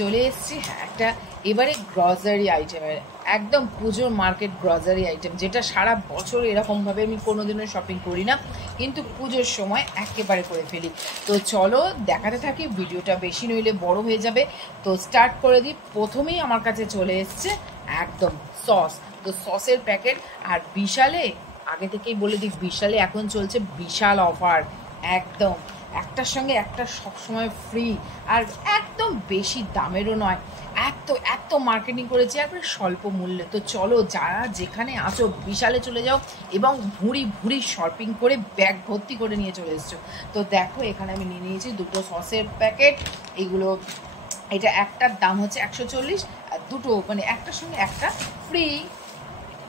চলে এসেছি একটা এবারে গ্রসারি আইটেমের, একদম পুজোর মার্কেট গ্রসারি আইটেম, যেটা সারা বছর এরকমভাবে আমি কোনোদিনও শপিং করি না, কিন্তু পুজোর সময় একেবারে করে ফেলি। তো চলো দেখাতে থাকি, ভিডিওটা বেশি নইলে বড় হয়ে যাবে। তো স্টার্ট করে দিই। প্রথমেই আমার কাছে চলে এসছে একদম সস। তো সসের প্যাকেট, আর বিশালে আগে থেকেই বলে দিই, বিশালে এখন চলছে বিশাল অফার, একদম একটার সঙ্গে একটা সবসময় ফ্রি, আর একদম বেশি দামেরও নয়। এত মার্কেটিং করেছে একবারে স্বল্প মূল্যে। তো চলো যারা যেখানে আছো বিশালে চলে যাও এবং ভুঁড়ি শপিং করে ব্যাগ ভর্তি করে নিয়ে চলে এসছো। তো দেখো এখানে আমি নিয়ে নিয়েছি দুটো সসের প্যাকেট। এগুলো এটা একটার দাম হচ্ছে 140, আর দুটো মানে একটার সঙ্গে একটা ফ্রি।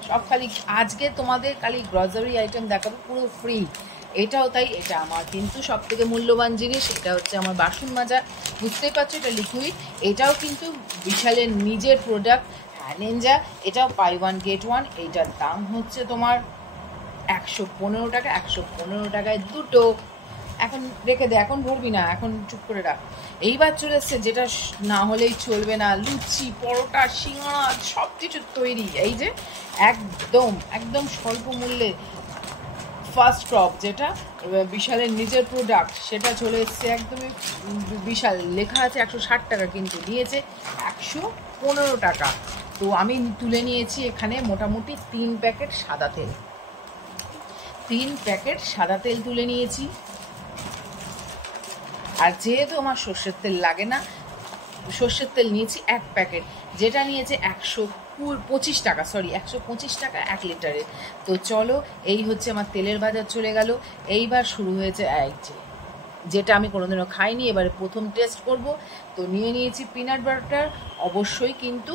সব খালি আজকে তোমাদের খালি গ্রসারি আইটেম দেখাবো পুরো ফ্রি। এটাও তাই, এটা আমার কিন্তু সব থেকে মূল্যবান জিনিস। এটা হচ্ছে আমার বাসন মাজা, বুঝতেই পারছো এটা লিকুইড। এটাও কিন্তু বিশালের নিজের প্রোডাক্ট, হ্যানেঞ্জা। এটাও বাই ওয়ান গেট ওয়ান। এইটার দাম হচ্ছে তোমার 115 টাকা। 115 টাকায় দুটো। এখন রেখে দে, এখন ভরবি না, এখন চুপ করে রাখ। এইবার চলে এসছে যেটা না হলেই চলবে না, লুচি, পরোটা, সিঙ্গাড়া সব কিছু তৈরি। এই যে একদম স্বল্প মূল্যে ফার্স্ট ক্রপ, যেটা বিশালের নিজের প্রোডাক্ট, সেটা চলে এসছে একদমই বিশাল। লেখা আছে 160 টাকা, কিন্তু নিয়েছে 115 টাকা। তো আমি তুলে নিয়েছি এখানে মোটামুটি 3 প্যাকেট সাদা তেল। 3 প্যাকেট সাদা তেল তুলে নিয়েছি। আর যেহেতু আমার সর্ষের তেল লাগে না, সর্ষের তেল নিয়েছি 1 প্যাকেট, যেটা নিয়েছে 125 টাকা, 125 টাকা 1 লিটারের। তো চলো, এই হচ্ছে আমার তেলের বাজার চলে গেল। এইবার শুরু হয়েছে যেটা আমি কোনোদিনও খাইনি, এবারে প্রথম টেস্ট করব। তো নিয়ে নিয়েছি পিনাট বাটার, অবশ্যই কিন্তু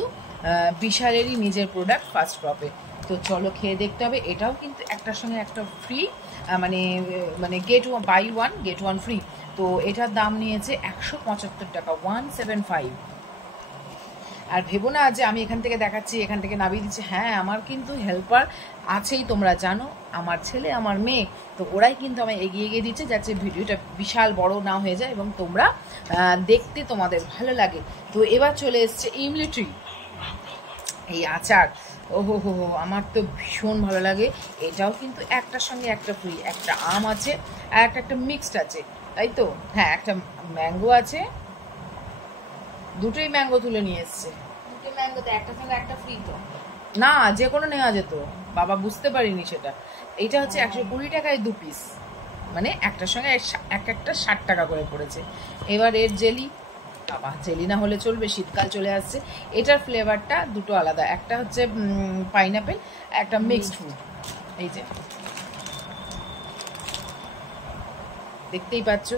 বিশালেরই নিজের প্রোডাক্ট ফার্স্ট ক্রপে। তো চলো খেয়ে দেখতে হবে। এটাও কিন্তু একটার সঙ্গে একটা ফ্রি, মানে buy one get one free. তো এটার দাম নিয়েছে 175 টাকা, 175। আর ভেবো না যে আমি এখান থেকে দেখাচ্ছি, এখান থেকে নামিয়ে দিচ্ছি। হ্যাঁ, আমার কিন্তু হেল্পার আছেই, তোমরা জানো, আমার ছেলে, আমার মেয়ে। তো ওরাই কিন্তু আমায় এগিয়ে দিচ্ছে, যাতে ভিডিওটা বিশাল বড় না হয়ে যায় এবং তোমরা দেখতে তোমাদের ভালো লাগে। তো এবার চলে এসছে ইমলি ট্রি, এই আচার। ওহো হো হো, আমার তো ভীষণ ভালো লাগে। এটাও কিন্তু একটার সঙ্গে একটা ফ্রি। একটা আম আছে আর একটা মিক্সড আছে, তাই তো? হ্যাঁ, একটা ম্যাঙ্গো আছে, দুটোই ম্যাঙ্গো তুলে নিয়ে এসছে। দুটো ম্যাঙ্গো তো একটার সঙ্গে একটা ফ্রি তো না, যে কোনো নেওয়া যেত, বাবা বুঝতে পারিনি সেটা। এইটা হচ্ছে 120 টাকায় 2 পিস, মানে একটার সঙ্গে একটা 60 টাকা করে পড়েছে। এবার এর জেলি, বাবা জেলি না হলে চলবে, শীতকাল চলে আসছে। এটার ফ্লেভারটা দুটো আলাদা, একটা হচ্ছে পাইনাপেল, একটা মিক্সড ফ্রুট। এই যে দেখতেই পাচ্ছ,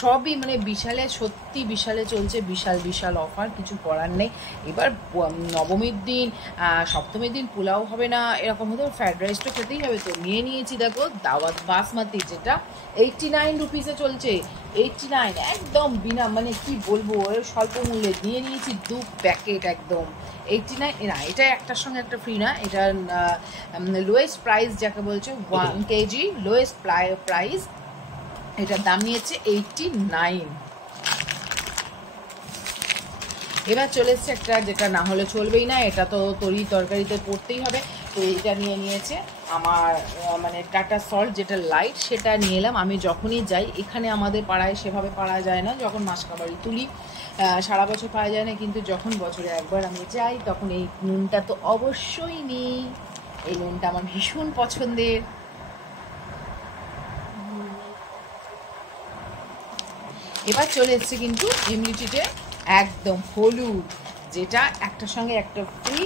সবই মানে বিশালে, সত্যি বিশালে চলছে বিশাল অফার, কিছু করার নেই। এবার নবমীর দিন, সপ্তমীর দিন পোলাও হবে না, এরকম হতে ফ্রাইড রাইস তো খেতেই হবে। তো নিয়ে নিয়েছি দেখো দাওয়াত বাসমতি, যেটা 89 রুপিসে চলছে। 89, একদম বিনা, মানে কি বলবো, স্বল্প মূল্যে নিয়ে নিয়েছি 2 প্যাকেট, একদম 89 না। এটা একটার সঙ্গে একটা ফ্রি না, এটা লোয়েস্ট প্রাইস যাকে বলছে 1 কেজি লোয়েস্ট প্রাইস। এটার দাম নিয়েছে 89। এবার চলে এসছে একটা, যেটা না হলে চলবেই না, এটা তো তরকারিতে পড়তেই হবে। তো এটা নিয়ে নিয়েছে আমার মানে টাটা সল্ট, যেটা লাইট, সেটা নিয়ে এলাম। আমি যখনই যাই, এখানে আমাদের পাড়ায় সেভাবে পাওয়া যায় না, যখন মাসকাবাড়ি তুলি সারা বছর পাওয়া যায় না, কিন্তু যখন বছরে একবার আমি যাই, তখন এই নুনটা তো অবশ্যই নিই। এই নুনটা আমার ভীষণ পছন্দের। এবার চলে এসছে কিন্তু ইমলিটিতে একদম হলুদ, যেটা একটার সঙ্গে একটা ফ্রি।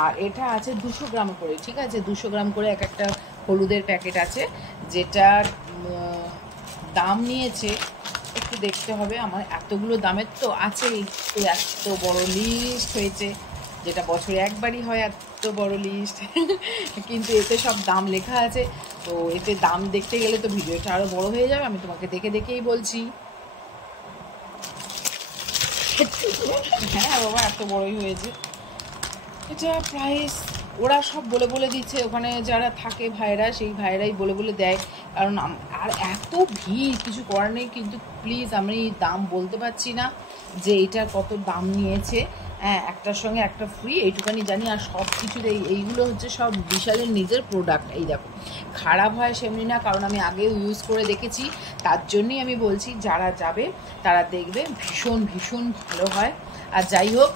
আর এটা আছে 200 গ্রাম করে, ঠিক আছে? 200 গ্রাম করে একটা হলুদের প্যাকেট আছে, যেটার দাম নিয়েছে, একটু একটু দেখতে হবে, আমার এতগুলো দামের তো আছেই, তো এত বড় লিস্ট হয়েছে, যেটা বছরে একবারই হয় এত বড় লিস্ট কিন্তু এতে সব দাম লেখা আছে, তো এতে দাম দেখতে গেলে তো ভিডিওটা আরও বড় হয়ে যাবে, আমি তোমাকে দেখে দেখেই বলছি। হ্যাঁ বাবা, এত বড়ই হয়েছে। এটা প্রাইস ওরা সব বলে বলে দিচ্ছে, ওখানে যারা থাকে ভাইরা, সেই ভাইরাই বলে বলে দেয়, কারণ আর এত ভিড়, কিছু করার নেই। কিন্তু প্লিজ আমি দাম বলতে পারছি না যে এটার কত দাম নিয়েছে। হ্যাঁ, একটার সঙ্গে একটা ফ্রি, এইটুখানি জানি। আর সব কিছুর এইগুলো হচ্ছে সব বিশালের নিজের প্রোডাক্ট। এই দেখো, খারাপ হয় সেমনি না, কারণ আমি আগেও ইউজ করে দেখেছি, তার জন্যই আমি বলছি যারা যাবে তারা দেখবে, ভীষণ ভীষণ ভালো হয়। আর যাই হোক,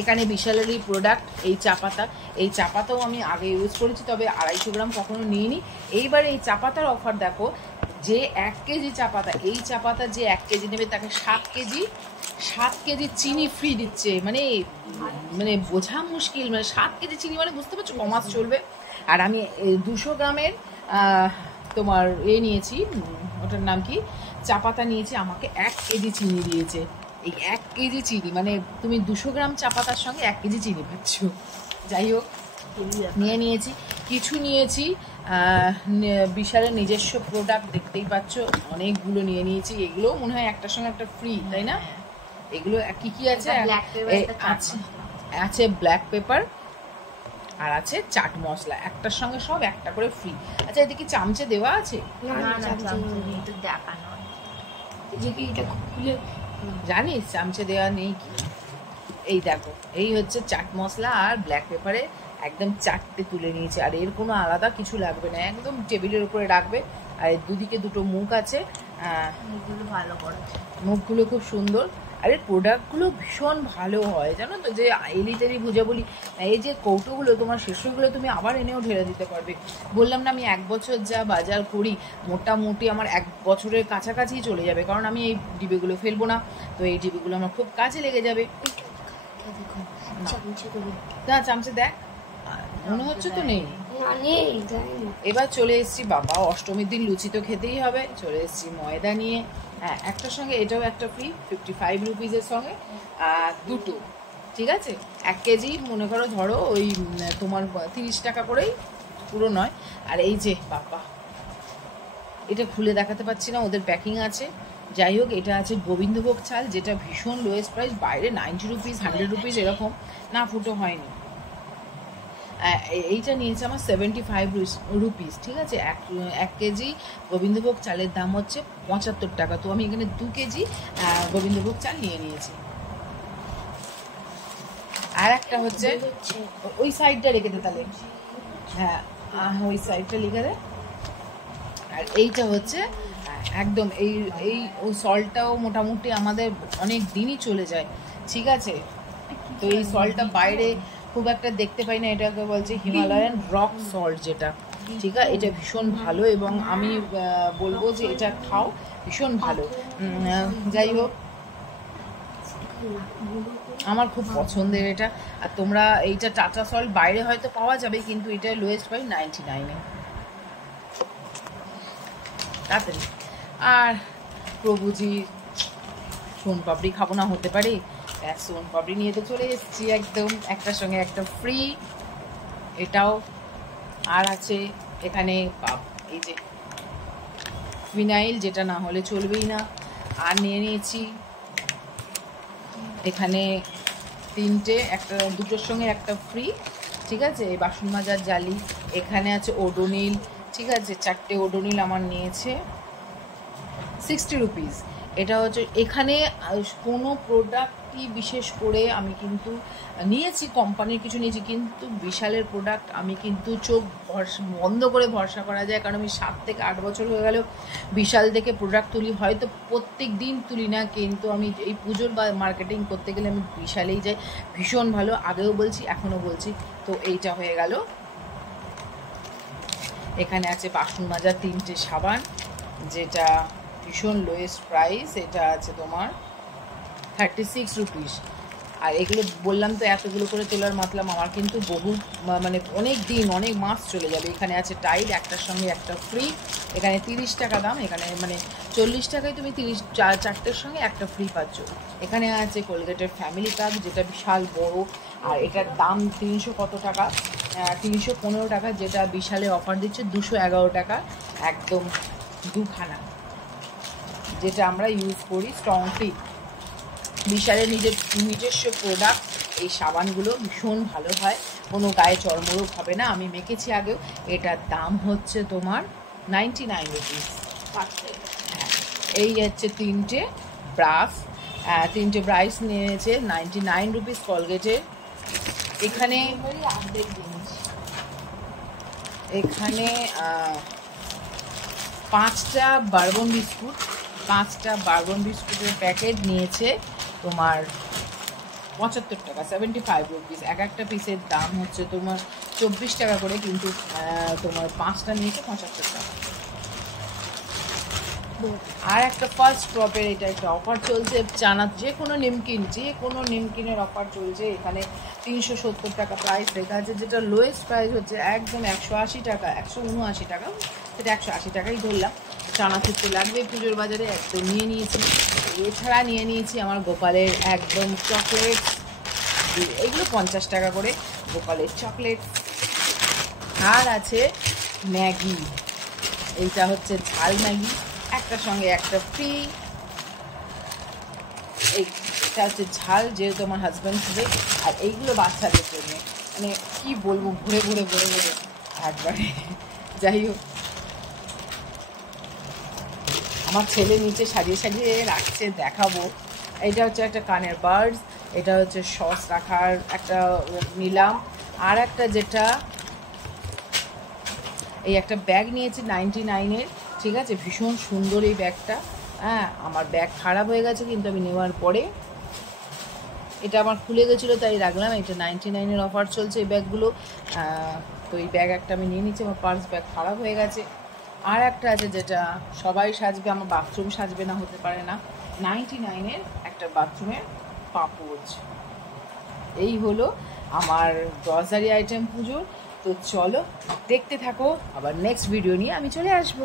এখানে বিশালেরই প্রোডাক্ট এই চা পাতা, এই চা পাতাও আমি আগে ইউজ করেছি, তবে 250 গ্রাম কখনো নিইনি। এইবারে এই চা পাতার অফার দেখো, যে 1 কেজি চা পাতা, এই চা পাতা যে 1 কেজি নেবে তাকে 7 কেজি চিনি ফ্রি দিচ্ছে। মানে মানে বোঝা মুশকিল, মানে 7 কেজি চিনি, মানে বুঝতে পারছো কমাস চলবে। আর আমি 200 গ্রামের তোমার নিয়েছি, ওটার নাম কি, চা পাতা নিয়েছি, আমাকে 1 কেজি চিনি দিয়েছে। এই 1 কেজি চিনি, মানে তুমি 200 গ্রাম চা পাতার সঙ্গে 1 কেজি চিনি পাচ্ছ। যাই হোক, নিয়ে নিয়েছি, কিছু নিয়েছি বিশালের নিজস্ব প্রোডাক্ট, দেখতেই পাচ্ছ অনেকগুলো নিয়ে নিয়েছি। এগুলোও মনে হয় একটার সঙ্গে একটা ফ্রি, তাই না? এগুলো কি কি আছে? আছে ব্ল্যাক পেপার আর আছে চাট মশলা, একটার সঙ্গে সব একটা করে ফ্রি। আচ্ছা, এতে কি চামচে দেওয়া আছে? জানিস চামচে দেওয়া নেই কি? এই দেখো, এই হচ্ছে চাট মশলা আর ব্ল্যাক পেপারে একদম চারটে তুলে নিয়েছে, আর এর কোনো আলাদা কিছু লাগবে না, একদম টেবিলের উপরে রাখবে। আর এর দুদিকে দুটো মুখ আছে, ভালো করে, মুখগুলো খুব সুন্দর। আর এর প্রোডাক্টগুলো ভীষণ ভালো হয়, জানো তো, যে এলি তেলি ভুজা বলি, এই যে কৌটোগুলো তোমার শেষ হয়ে গেলে তুমি আবার এনেও ঢেলে দিতে পারবে। বললাম না, আমি 1 বছর যা বাজার করি, মোটামুটি আমার 1 বছরের কাছাকাছি চলে যাবে, কারণ আমি এই ডিবেগুলো ফেলবো না, তো এই ডিবেগুলো আমার খুব কাজে লেগে যাবে। না, চামচে দেখ, মনে হচ্ছে তো নেই। এবার চলে এসেছি বাবা, অষ্টমীর দিন লুচি তো খেতেই হবে, চলে এসেছি ময়দা নিয়ে। হ্যাঁ, একটার সঙ্গে এটাও একটা ফ্রি, 55 রুপিজের সঙ্গে দুটো, ঠিক আছে। 1 কেজি মনে করো, ধরো ওই তোমার 30 টাকা করেই, পুরো নয়। আর এই যে বাবা, এটা খুলে দেখাতে পাচ্ছি না, ওদের প্যাকিং আছে। যাই হোক, এটা আছে গোবিন্দভোগ চাল, যেটা ভীষণ লোয়েস্ট প্রাইস, বাইরে 90 রুপিস 100 রুপিস এরকম, না ফুটো হয়নি। এইটা নিয়েছে আমার 75 রুপিস, ঠিক আছে। 1 কেজি গোবিন্দভোগ চালের দাম হচ্ছে 75 টাকা, তো আমি এখানে 2 কেজি গোবিন্দভোগ চাল নিয়ে নিয়েছি। আর একটা হচ্ছে ওই সাইডটা রেখে দে তাহলে, হ্যাঁ ওই সাইডটা লিখে দে। আর এইটা হচ্ছে একদম এই ওই সল্টটাও মোটামুটি আমাদের অনেক দিনই চলে যায়, ঠিক আছে। তো এই সল্টটা বাইরে খুব একটা দেখতে পাই না, এটাকে বলছে হিমালয়ান রক সল্ট, যেটা ঠিক আছে, এটা ভীষণ ভালো, এবং আমি বলবো যে এটা খাও, ভীষণ ভালো। যাই হোক, আমার খুব পছন্দের এটা। আর তোমরা এইটা টাটা সল্ট বাইরে হয়তো পাওয়া যাবে, কিন্তু এটা লোয়েস্ট প্রাইস 99-এ, তাড়াতাড়ি। আর প্রভুজি সোনপাপড়ি খাবো না হতে পারে, সোনপাপড়ি নিয়ে তো চলে এসেছি, একদম একটার সঙ্গে একটা ফ্রি, এটাও। আর আছে এখানে এই যে ফিনাইল, যেটা না হলে চলবেই না। আর নিয়ে নিয়েছি এখানে 3টে, একটা দুটোর সঙ্গে একটা ফ্রি, ঠিক আছে, এই বাসন মাজার জালি। এখানে আছে ওডোনিল, ঠিক আছে, 4টে ওডোনিল আমার নিয়েছে 60 রুপিস। এটা হচ্ছে, এখানে কোনো প্রোডাক্টই বিশেষ করে আমি কিন্তু নিয়েছি, কোম্পানির কিছু নিয়েছি, কিন্তু বিশালের প্রোডাক্ট আমি কিন্তু চোখ বন্ধ করে ভরসা করা যায়, কারণ আমি 7 থেকে 8 বছর হয়ে গেল বিশাল থেকে প্রোডাক্ট তুলি, হয়তো প্রত্যেক দিন তুলি না, কিন্তু আমি এই পুজোর বা মার্কেটিং করতে গেলে আমি বিশালেই যাই, ভীষণ ভালো, আগেও বলছি এখনও বলছি। তো এইটা হয়ে গেল। এখানে আছে বাসন মাজার 3টে সাবান, যেটা ভীষণ লোয়েস্ট প্রাইস, এটা আছে তোমার 36 রুপিস। আর এগুলো বললাম তো এতগুলো করে তোলার মাতলাম, আমার কিন্তু বহু মানে অনেক দিন অনেক মাস চলে যাবে। এখানে আছে টাইড, একটার সঙ্গে একটা ফ্রি, এখানে 30 টাকা দাম, এখানে মানে 40 টাকায় তুমি 4টের সঙ্গে একটা ফ্রি পাচ্ছ। এখানে আছে কোলগেটের ফ্যামিলি প্যাক, যেটা বিশাল বড়, আর এটার দাম 300 কত টাকা, 315 টাকা, যেটা বিশালে অফার দিচ্ছে 211 টাকা একদম দুখানা, যেটা আমরা ইউজ করি স্ট্রং টি। বিশালের নিজস্ব প্রোডাক্ট। এই সাবানগুলো ভীষণ ভালো হয়, কোনো গায়ে চর্মরোগ হবে না। আমি মেখেছি আগেও। এটার দাম হচ্ছে তোমার 99 রুপিস। হ্যাঁ, এই হচ্ছে 3টে ব্রাশ নিয়েছে 99 রুপিস কোলগেটের। এখানে 5টা বারবন বিস্কুটের প্যাকেট নিয়েছে তোমার 75 টাকা, 75 রুপিস। একটা পিসের দাম হচ্ছে তোমার 24 টাকা করে, কিন্তু তোমার 5টা নিয়েছে 75 টাকা। আর একটা ফার্স্ট ক্রপের এটা একটা অফার চলছে, যে কোনো নিমকিনের অফার চলছে। এখানে 370 টাকা প্রাইস লেখা আছে, যেটা লোয়েস্ট প্রাইস হচ্ছে একদম 180 টাকা, 179 টাকা, সেটা 180 টাকাই ধরলাম। চানাচুর তো লাগবে পুজোর বাজারে, একদম নিয়ে নিয়েছি। এছাড়া নিয়ে নিয়েছি আমার গোপালের একদম চকলেট, এগুলো 50 টাকা করে গোপালের চকলেট। আর আছে ম্যাগি, এইটা হচ্ছে ঝাল ম্যাগি, একটার সঙ্গে একটা ফ্রি। এটা হচ্ছে ঝাল, যেহেতু আমার হাজব্যান্ড খাবে। আর এইগুলো বাচ্চাদের জন্য, মানে কি বলবো, ঘুরে একবারে। যাই হোক, আমার ছেলে নিচে সাজিয়ে রাখছে, দেখাবো। এটা হচ্ছে একটা কানের বার্ডস, এটা হচ্ছে সস রাখার একটা নিলাম। আর একটা যেটা এই একটা ব্যাগ নিয়েছি 99-এর, ঠিক আছে, ভীষণ সুন্দর এই ব্যাগটা। হ্যাঁ, আমার ব্যাগ খারাপ হয়ে গেছে, কিন্তু আমি নেওয়ার পরে এটা আমার খুলে গেছিলো তাই রাখলাম। এটা 99-এর অফার চলছে এই ব্যাগগুলো। তো এই ব্যাগ একটা আমি নিয়ে নিচ্ছি, আমার পার্স ব্যাগ খারাপ হয়ে গেছে। আর একটা আছে যেটা সবাই সাজবে, আমার বাথরুম সাজবে না, হতে পারে না, 99-এর একটা বাথরুমের পাপোচ। এই হলো আমার গ্রসারি আইটেম পুজোর। তো চলো দেখতে থাকো, আবার নেক্সট ভিডিও নিয়ে আমি চলে আসবো।